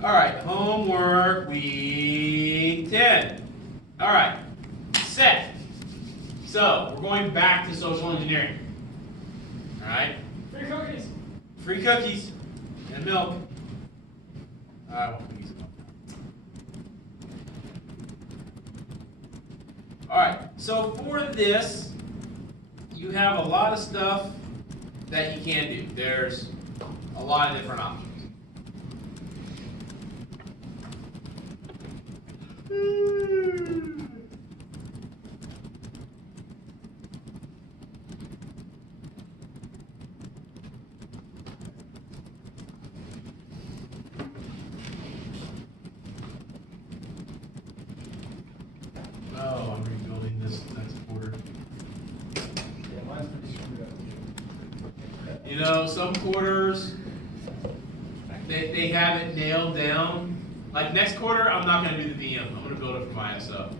All right, homework week 10. All right, set. So we're going back to social engineering. All right. Free cookies. Free cookies and milk. I won't use them. All right. So for this, you have a lot of stuff that you can do. There's a lot of different options. Oh, I'm rebuilding this next quarter. Yeah, mine's pretty screwed up. You know, some quarters, they have it nailed down. Like next quarter, I'm not going to do the VM. I'm going to build it from ISO.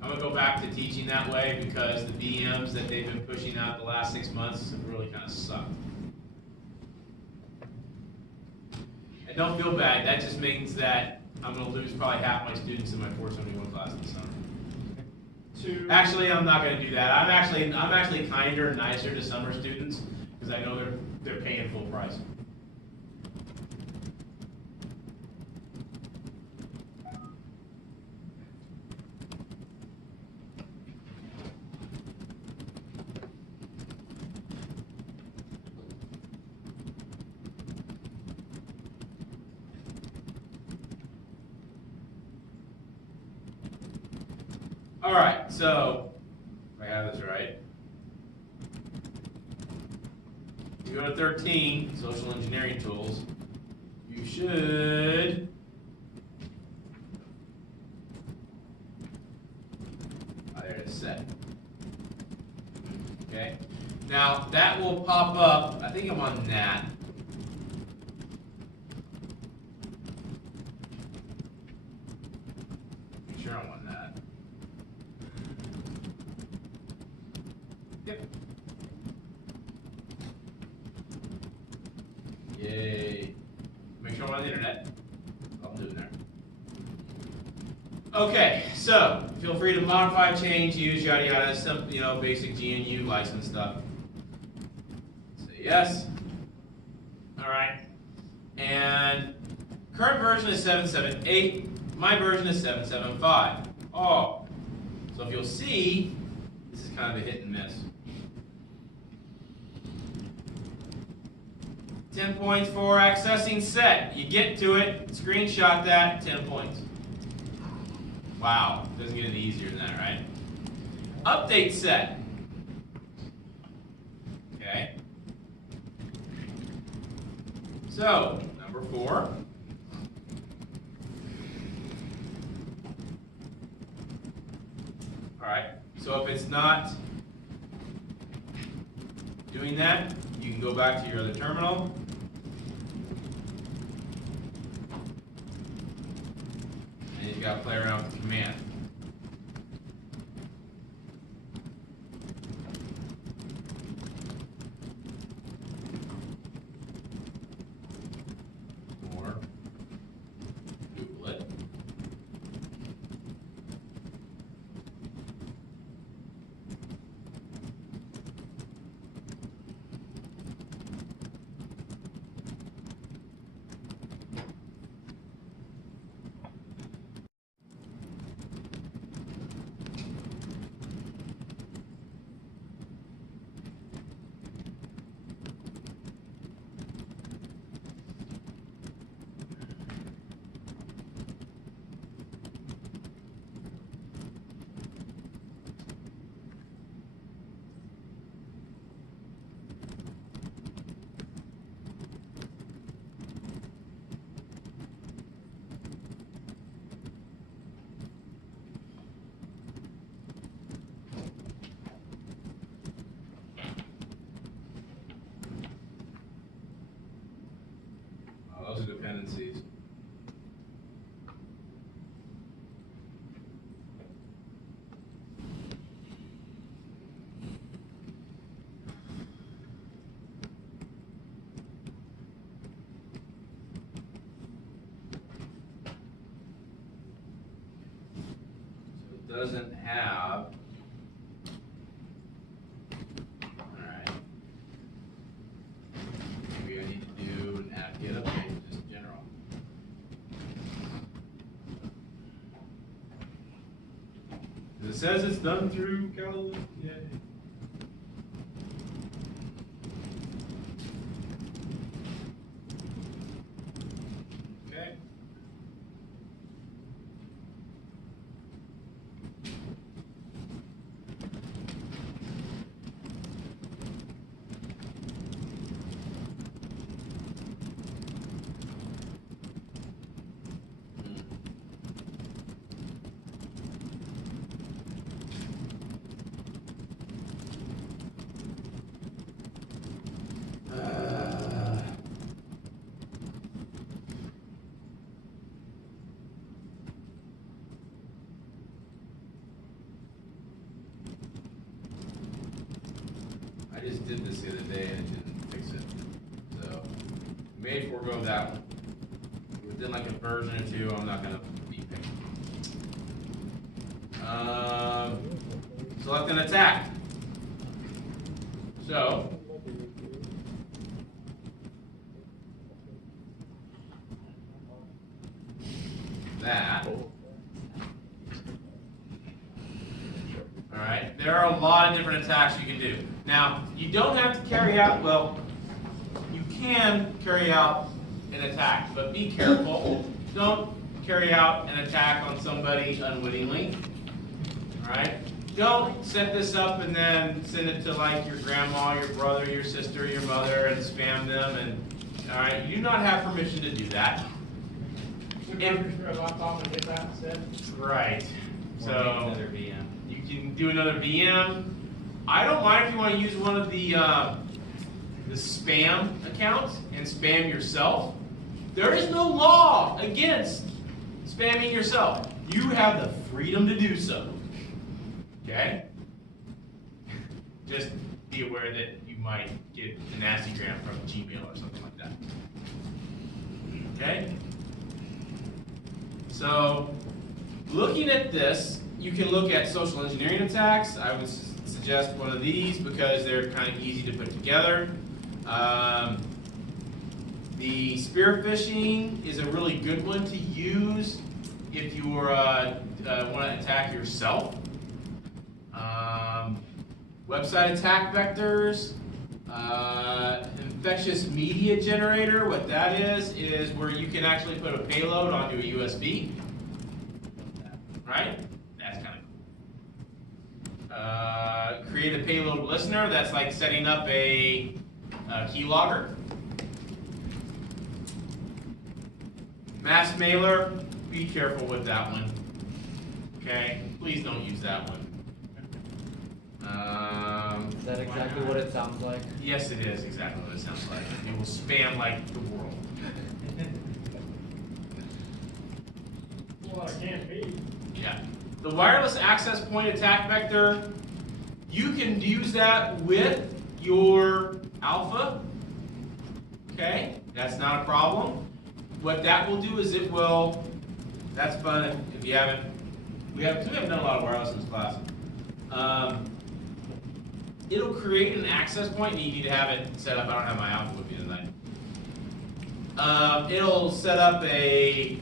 I'm going to go back to teaching that way because the VMs that they've been pushing out the last 6 months have really kind of sucked. And don't feel bad. That just means that I'm going to lose probably half my students in my 471 class this summer. Actually, I'm not going to do that. I'm actually kinder and nicer to summer students because I know they're paying full price. All right, so if I have this right, you go to 13, social engineering tools. You should there it is, set. Okay, now that will pop up. I think I'm on that. Make sure I'm on that. Yep. Yay. Make sure I'm on the internet. I'm doing there. Okay, so feel free to modify, change, use, yada yada, some basic GNU license stuff. Say yes. All right. And current version is 7.7.8. My version is 7.7.5. Oh. So if you'll see, this is kind of a hit and miss. 10 points for accessing set. You get to it, screenshot that, 10 points. Wow, doesn't get any easier than that, right? Update set. Okay. So, number 4. All right, so if it's not doing that, you can go back to your other terminal. And you've got to play around with the command. Or Google it. Those are dependencies. doesn't have. Alright. Maybe I need to do an apt-get update, just in general. It says it's done through Catalyst. Yay. Okay. I just did this the other day and it didn't fix it. So, may forego that one. Within like a version or two, I'm not going to be picky. Select an attack. So, that. Alright, there are a lot of different attacks you can do. Now, you don't have to carry out, well, you can carry out an attack, but be careful. Don't carry out an attack on somebody unwittingly. Alright? Don't set this up and then send it to like your grandma, your brother, your sister, your mother, and spam them. And alright, you do not have permission to do that. Right. So another VM. you can do another VM. I don't mind if you want to use one of the spam accounts and spam yourself. There is no law against spamming yourself. You have the freedom to do so. Okay? Just be aware that you might get a nasty gram from Gmail or something like that. Okay? So, looking at this, you can look at social engineering attacks. I would suggest one of these because they're kind of easy to put together. The spear phishing is a really good one to use if you want to attack yourself. Website attack vectors, infectious media generator. What that is where you can actually put a payload onto a USB. Right? That's kind of cool. Create a payload listener. That's like setting up a keylogger. Mass mailer. Be careful with that one. Okay? Please don't use that one. Is that exactly what it sounds like? Yes, it is exactly what it sounds like. It will spam like the world. Well, it can't be. Yeah. The wireless access point attack vector, you can use that with your alpha. Okay? That's not a problem. What that will do is it will, that's fun if you haven't, we haven't done a lot of wireless in this class. It'll create an access point, and you need to have it set up. I don't have my alpha with me tonight. It'll set up an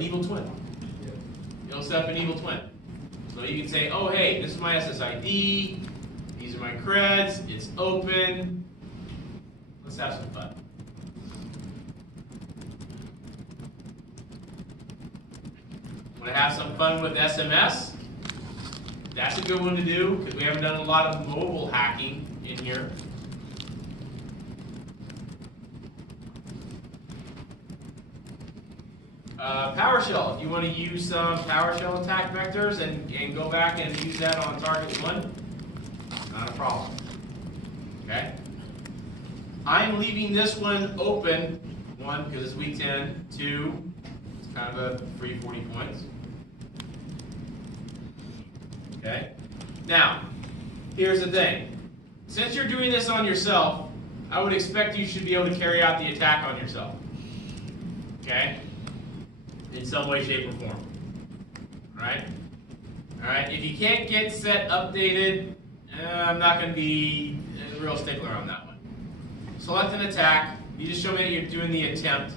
evil twin. It'll set up an evil twin. So you can say, oh hey, this is my SSID, these are my creds, it's open. Let's have some fun. Want to have some fun with SMS? That's a good one to do, because we haven't done a lot of mobile hacking in here. PowerShell, if you want to use some PowerShell attack vectors and go back and use that on target 1, not a problem. Okay? I'm leaving this one open, 1, because it's week 10, 2, it's kind of a free 40 points. Okay? Now, here's the thing. Since you're doing this on yourself, I would expect you should be able to carry out the attack on yourself. Okay? in some way, shape, or form. Alright? Alright, if you can't get set updated, I'm not going to be a real stickler on that one. Select an attack. You just show me that you're doing the attempt.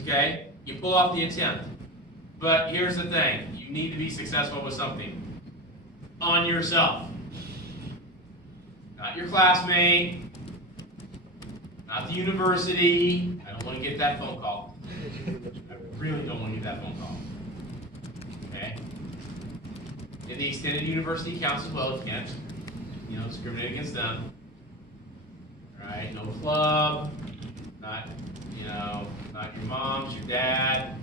Okay? You pull off the attempt. But here's the thing. You need to be successful with something. On yourself. Not your classmate. Not the university. I don't want to get that phone call. I really don't want to get that phone call. Okay? And the extended university counts as well. You can't, discriminate against them. Alright, no club. Not your mom's, your dad,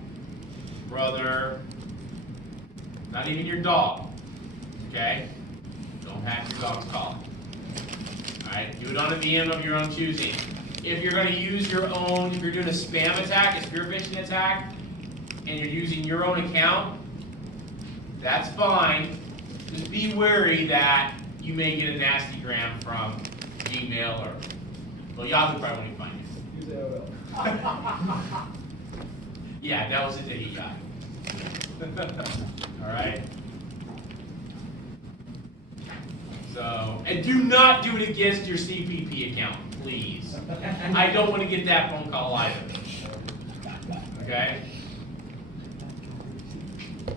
brother. Not even your dog. Okay? Don't hack your dog's collar. Alright? Do it on a VM of your own choosing. If you're going to use your own, if you're doing a spam attack, a spear phishing attack, and you're using your own account, that's fine. Just be wary that you may get a nasty gram from Gmail or, well, Yahoo probably won't even find you. Use AOL. Yeah, that was it that he got. Alright? So, and do not do it against your CPP account, please. I don't want to get that phone call either. Okay?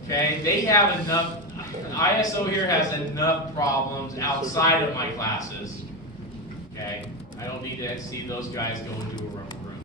Okay, they have enough, ISO here has enough problems outside of my classes. Okay? I don't need to see those guys go into a room.